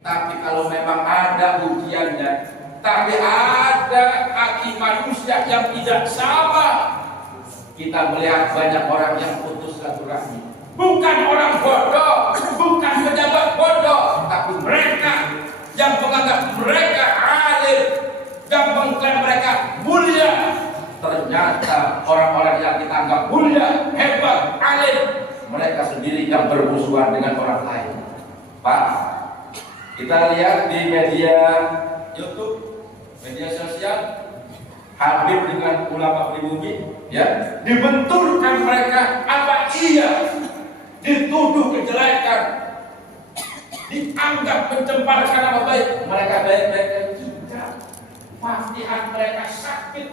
Tapi kalau memang ada ujiannya, tapi ada hati manusia yang tidak sama, kita melihat banyak orang yang putus silaturahmi. Bukan orang bodoh, bukan pejabat bodoh, tapi mereka yang menganggap mereka alim, yang mengklaim mereka mulia. Ternyata orang-orang yang kita anggap mulia, hebat, alim, mereka sendiri yang bermusuhan dengan orang lain. Pak, kita lihat di media YouTube, media sosial, Habib dengan ulama pribumi, ya, dibenturkan mereka. Apa iya dituduh kejelekan, dianggap mencemparkan nama baik? Mereka baik-baik tidak. Pasti hati mereka sakit,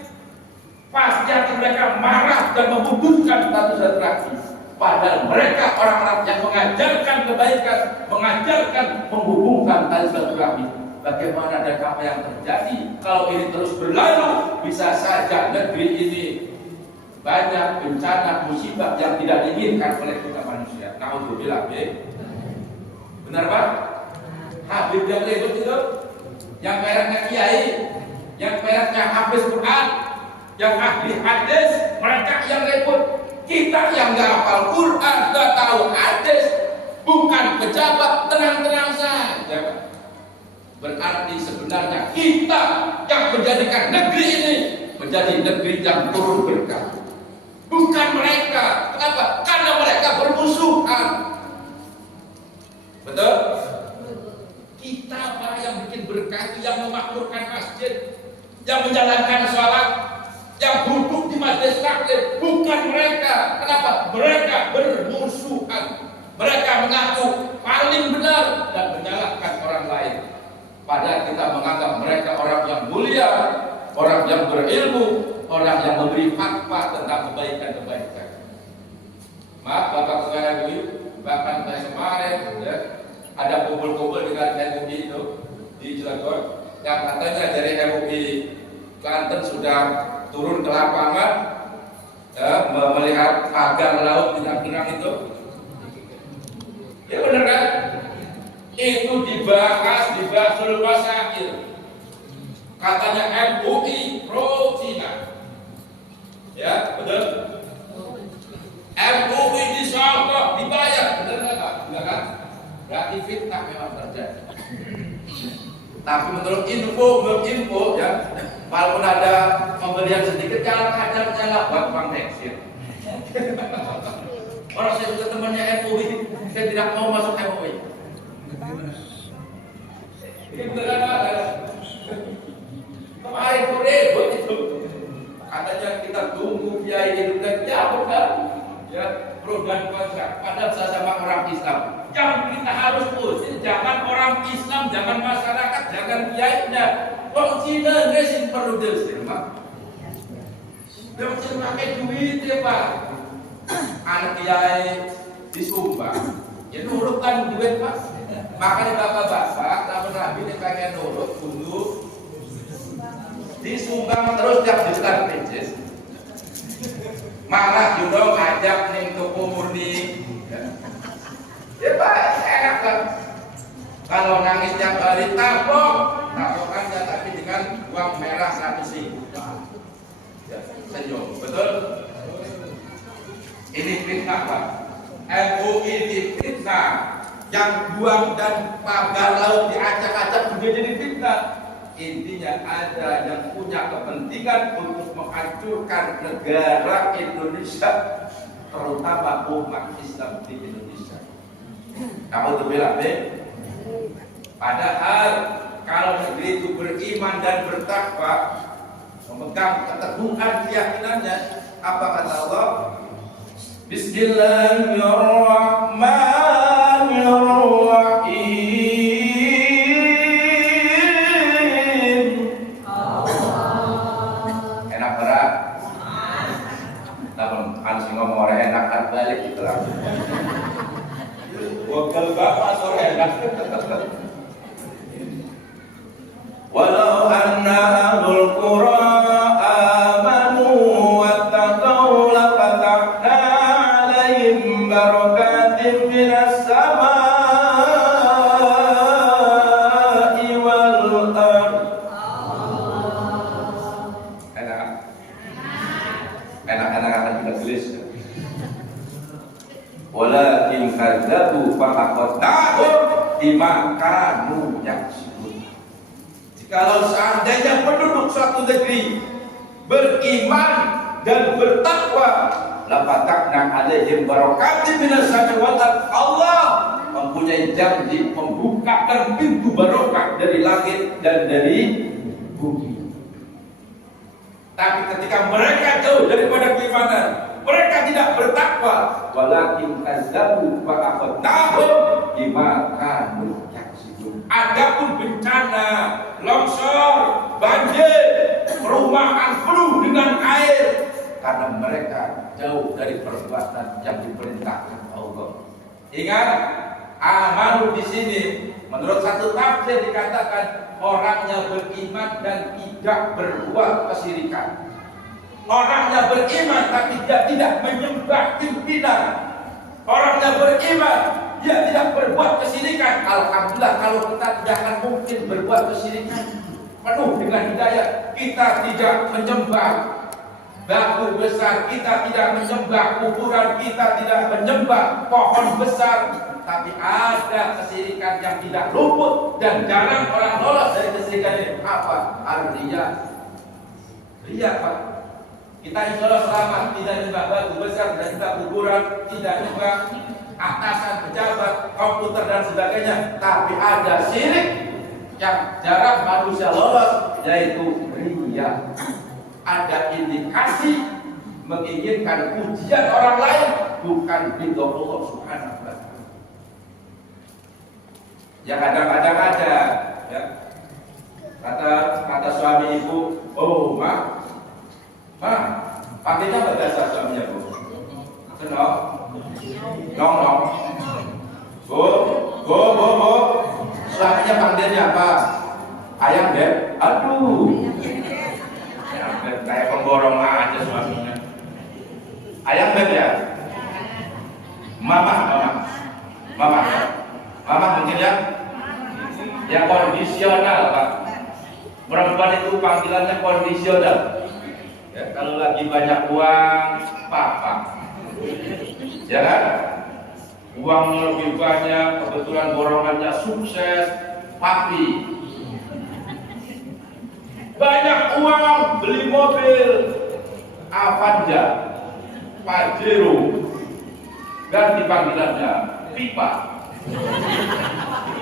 pasti hati mereka marah dan membutuhkan status silaturahmi. Padahal mereka orang-orang yang mengajarkan kebaikan, mengajarkan menghubungkan tali silaturahmi. Bagaimana dan apa yang terjadi kalau ini terus berlalu? Bisa saja negeri ini banyak bencana musibah yang tidak diinginkan oleh kita manusia. Naudzubillah. Benar Pak? Habib yang ribut itu, yang merahnya kiai, yang merahnya hafiz Quran, yang ahli hadis, mereka yang ribut. Kita yang nggak hafal Quran, nggak tahu hadis, bukan pejabat, tenang-tenang saja. Berarti sebenarnya kita yang menjadikan negeri ini menjadi negeri yang turun berkah, bukan mereka. Kenapa? Karena mereka bermusuhan. Betul? Kita Pak yang bikin berkah, yang memakmurkan masjid, yang menjalankan sholat, yang duduk di majelis taklim, bukan mereka. Kenapa? Mereka bermusuhan. Mereka mengaku paling benar dan menyalahkan orang lain. Padahal kita menganggap mereka orang yang mulia, orang yang berilmu, orang yang memberi fatwa tentang kebaikan-kebaikan. Maaf Bapak Saudara Ibu, bahkan saya kemarin ya, ada kumpul-kumpul dengan MUI itu di Cilegon, yang katanya dari MUI Banten sudah turun ke lapangan ya, melihat pagar laut tidak tenang itu. Ya benar kan? Itu dibahas di Basul Wasail. Katanya MUI pro Cina. Ya, betul. MUI disogok, dibayar, benar enggak? Enggak kan? Berarti fitnah memang terjadi. Tapi menurut info ya, walaupun ada pembelian sedikit, jangan kadang-kadang buat uang tekstil. Orang saya juga temannya MUI, saya tidak mau masuk MUI. Ini beneran ada. Kemarin tuh ribut itu. Katanya kita tunggu kiai itu dan jauh kan? Ya, pro dan kontra. Padahal saya sama orang Islam. Yang kita harus pusing, jangan orang Islam, jangan masyarakat, jangan kiainya. Wong Cina nggak sih perlu diterima. Wong Cina pakai duit ya Pak. Anak kiai disumbang, ya nurut kan duit Pak. Makanya bapak-bapak, rabi-rabi yang pengen nurut, untuk disumbang terus tiap juta pecis. Malah juga ngajak nih toko murni. Ya Pak, enak kan? Kalau nangis tiap hari tapokannya tapi dengan uang merah 100.000. Ya, senyum, betul? Ini fitnah Pak. MUI difitnah. Yang buang dan pagar laut diacak-acak juga jadi fitnah. Intinya ada yang punya kepentingan untuk menghancurkan negara Indonesia, terutama umat Islam di Indonesia. Kamu tuh bilang deh. Padahal kalau negeri itu beriman dan bertakwa, memegang keteguhan keyakinannya, apa kata Allah? Bismillahirrahmanirrahim. Enak berat? Namun harus ngomong orang enak kan balik gitu lah. Wakil bapak sore enak. Walau anna ahlul qura amanu wattaqau lafatahna alaihim barakatim akhadnahum bima kanu yaksibun. Jikalau seandainya penduduk suatu negeri beriman dan bertakwa, lafatahna alaihim barakatin minas samai wal ardh. Allah mempunyai janji membukakan pintu barokah dari langit dan dari bumi. Tapi ketika mereka jauh daripada keimanan, mereka tidak bertakwa, walakin kazzabu fa akhadnahum bima kanu yaksibun. Adapun bencana, longsor, banjir, perumahan penuh dengan air karena mereka jauh dari perbuatan yang diperintahkan Allah. Ingat, amalu di sini menurut satu tafsir dikatakan orangnya beriman dan tidak berbuat kesyirikan. Orangnya beriman tapi dia tidak menyembah pimpinan. Orangnya beriman, dia tidak berbuat kesyirikan. Alhamdulillah, kalau kita tidak akan mungkin berbuat kesyirikan. Penuh dengan hidayah. Kita tidak menyembah batu besar, kita tidak menyembah kuburan, kita tidak menyembah pohon besar. Tapi ada kesyirikan yang tidak luput dan jarang orang lolos dari kesyirikan ini. Apa? Artinya ria, Pak. Kita insya Allah selamat, tidak nyembah batu besar, tidak nyembah kuburan, tidak nyembah atasan, pejabat, komputer dan sebagainya. Tapi ada syirik yang jarang manusia lolos, yaitu ria. Ada indikasi menginginkan pujian orang lain, bukan ridho Allah Subhanahu wa ta'ala. Ya kadang-kadang ada, ya. Kata suami ibu, oh ma, panggilnya apa bahasa suaminya bu? Kenal? Nong. Bu. Suaminya panggilnya apa? Ayam beb. Aduh. Ayam beb kayak pemborong aja suaminya. Ayam beb ya? Mama mungkin ya? Yang kondisional Pak. Perempuan itu panggilannya kondisional. Ya, kalau lagi banyak uang, papa. Ya kan? Uangnya lebih banyak, kebetulan borongannya sukses, papi. Banyak uang, beli mobil, Avanza, Pajero, ganti panggilannya pipa.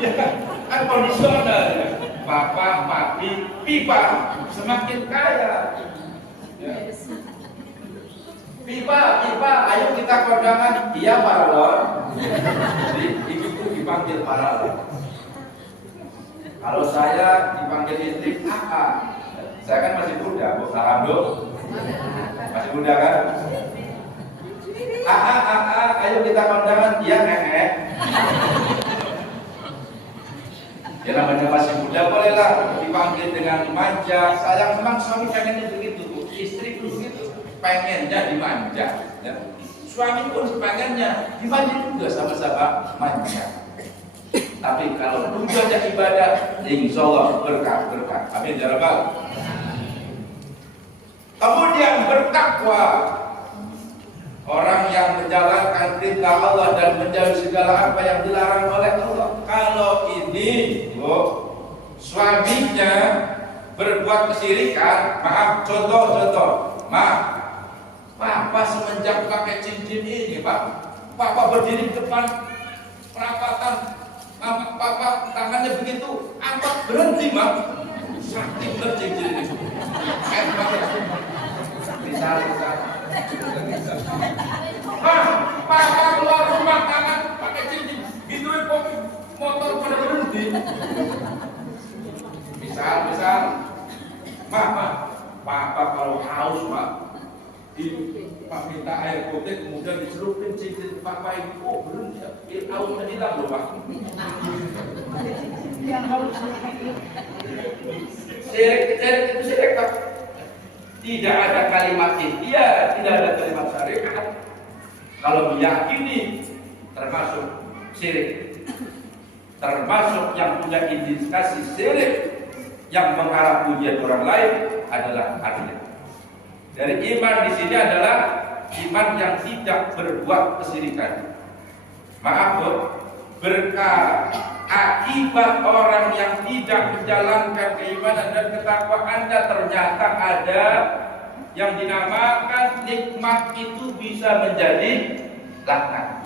Ya kan kondisional ya. Papa, papi, pipa, semakin kaya. Ya. Pipa, ayo kita kondangan. Iya para lor. Jadi ibuku dipanggil para lor. Kalau saya dipanggil istri AA. Saya kan masih muda, Bu. Alhamdulillah. Masih muda kan? AA, ayo kita kondangan. Iya nenek. Ya namanya masih muda, bolehlah dipanggil dengan manja. Sayang, memang suami pengennya begitu, Bu. Istri pun begitu, pengennya dimanja. Ya. Suami pun pengennya dimanja juga, sama-sama manja. Tapi kalau tujuannya ibadah, insya Allah berkah. Amin ya Rabbal. Kemudian bertakwa. Orang yang menjalankan perintah Allah dan menjauhi segala apa yang dilarang oleh Allah. Kalau ini, Bu, suaminya berbuat kesyirikan, maaf, contoh, Papa semenjak pakai cincin ini, Pak, Papa berdiri di depan perapatan, Papa tangannya begitu, angkat berhenti, Mak, sakit bercincin ini. Bisa. Papa keluar rumah tangan pakai cincin, gituin motor pada berhenti. Misal, Papa kalau haus, Pak, Pak minta air putih, kemudian dicelupin cincin Papa ini, oh berhenti, hausnya hilang loh Pak. Sirik itu sirik Pak. Tidak ada kalimat ikhtiar, tidak ada kalimat syariat. Kalau meyakini termasuk syirik, termasuk yang punya indikasi syirik yang mengharap pujian orang lain adalah artinya. Dari iman di sini adalah iman yang tidak berbuat kesyirikan. Maaf, Bu, berkah akibat orang yang tidak menjalankan keimanan dan ketakwaan Anda, ternyata ada yang dinamakan nikmat itu bisa menjadi laknat.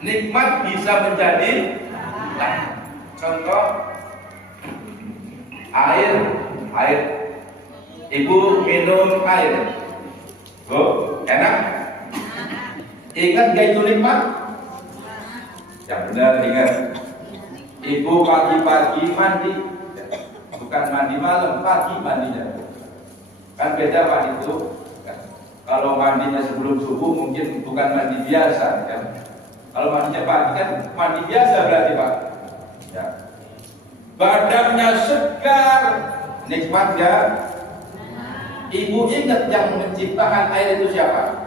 Nikmat bisa menjadi laknat. Contoh air. Ibu minum air. Enak? Ingat gak itu nikmat? Yang benar ingat. Ibu pagi-pagi mandi, bukan mandi malam, pagi mandinya. Kan beda Pak itu. Kalau mandinya sebelum subuh mungkin bukan mandi biasa, kan? Kalau mandinya pagi kan mandi biasa berarti Pak. Ya. Badannya segar, nikmat ya. Ibu ingat yang menciptakan air itu siapa?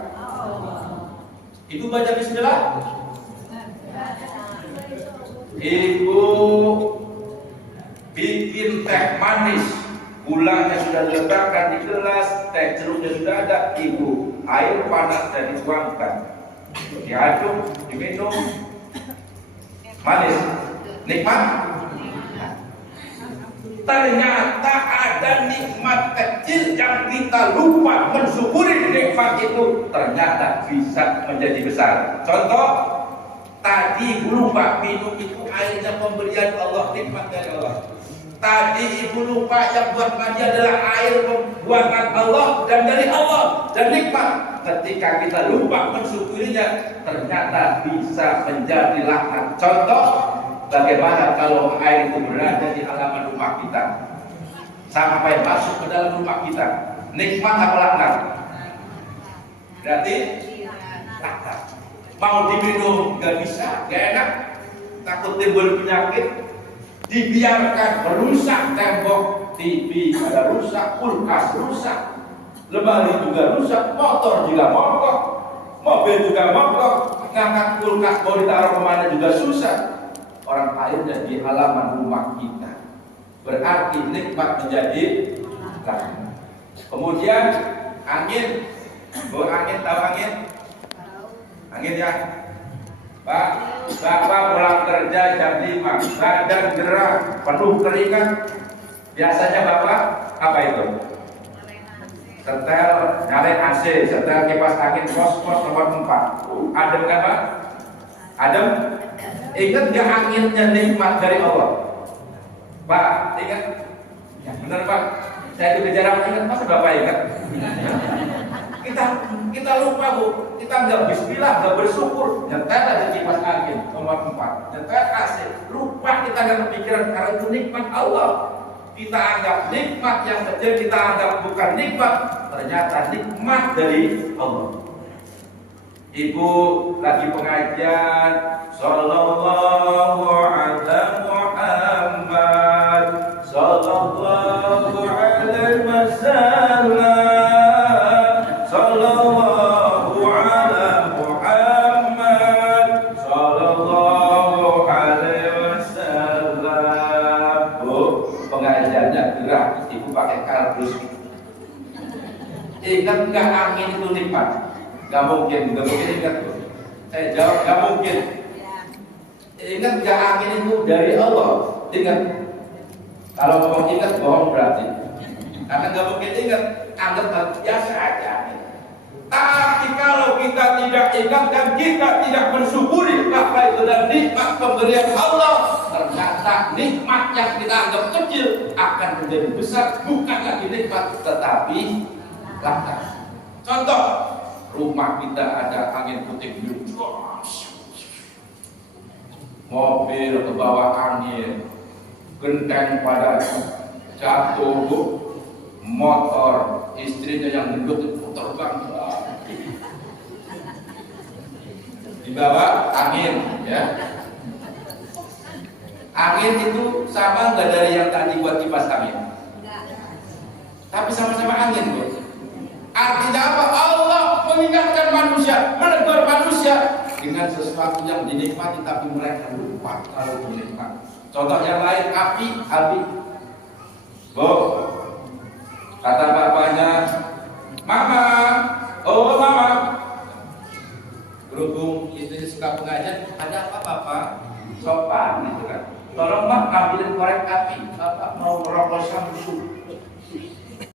Ibu baca bismillah. Ibu bikin teh manis, gulanya sudah diletakkan di gelas, teh jeruknya sudah ada. Ibu air panas dan dituangkan, diaduk, diminum, manis, nikmat. Ternyata ada nikmat kecil yang kita lupa mensyukuri. Nikmat itu ternyata bisa menjadi besar. Contoh, tadi ibu lupa minum itu airnya pemberian Allah, nikmat dari Allah. Tadi ibu lupa yang buat mandi adalah air buatan Allah dan dari Allah, dan nikmat. Ketika kita lupa mensyukurinya, ternyata bisa menjadi laknat. Contoh, bagaimana kalau air itu berada di halaman rumah kita sampai masuk ke dalam rumah kita, nikmat apa laknat? Berarti laknat. Mau diminum gak bisa, gak enak, takut timbul penyakit, dibiarkan merusak tembok, TV ada rusak, kulkas rusak, lemari juga rusak, motor juga mogok, mobil juga mogok, ngangkat kulkas mau ditaruh kemana juga susah. Orang airnya di halaman rumah kita, berarti nikmat menjadi laknat. Kemudian angin, angin tahu angin? Angin ya, Pak. Bapak pulang kerja jam 5, badan gerah, penuh keringat. Biasanya Bapak apa itu? Setel, nyalain AC, setel kipas angin kos-kos nomor 4. Adem kan Pak? Adem? Ingat gak anginnya nikmat dari Allah? Pak, ingat? Ya benar Pak. Saya itu jarang ingat, masa Bapak ingat? Kita lupa Bu. Kita nggak bismillah, nggak bersyukur. Nyetel aja kipas angin nomor 4, nyetel AC. Lupa kita nggak kepikiran karena itu nikmat Allah. Kita anggap nikmat yang kecil, kita anggap bukan nikmat. Ternyata nikmat dari Allah. Ibu lagi pengajian, sallallahu ala Muhammad, sallallahu alaihi wasallam, sallallahu ala Muhammad, sallallahu alaihi wasallam. Bu, pengajiannya gerak, ibu pakai kardus. Ingat nggak angin itu nikmat? Gak mungkin ingat. Saya jawab gak mungkin. Ingat gak angin itu dari Allah? Ingat. Kalau mau ingat bohong berarti. Karena gak mungkin ingat, anggap biasa aja. Tapi kalau kita tidak ingat dan kita tidak mensyukuri apa itu dan nikmat pemberian Allah, ternyata nikmat yang kita anggap kecil akan menjadi besar, bukan lagi nikmat tetapi laknat. Contoh, rumah kita ada angin puting beliung, mobil ke bawah angin, genteng pada jatuh, motor istrinya yang gendut itu terbang di bawah angin, ya. Angin itu sama nggak dari yang tadi buat kipas angin? Tapi sama-sama angin, Bu. Artinya apa? Allah mengingatkan manusia, menegur manusia dengan sesuatu yang dinikmati, tapi mereka lupa kalau dinikmati. Contoh yang lain, api. Bu, kata bapaknya, Mama, oh Mama, berhubung istrinya suka pengajian, ada apa Bapak? Sopan gitu kan. Tolong Mak ambilin korek api, Bapak mau merokok samsu.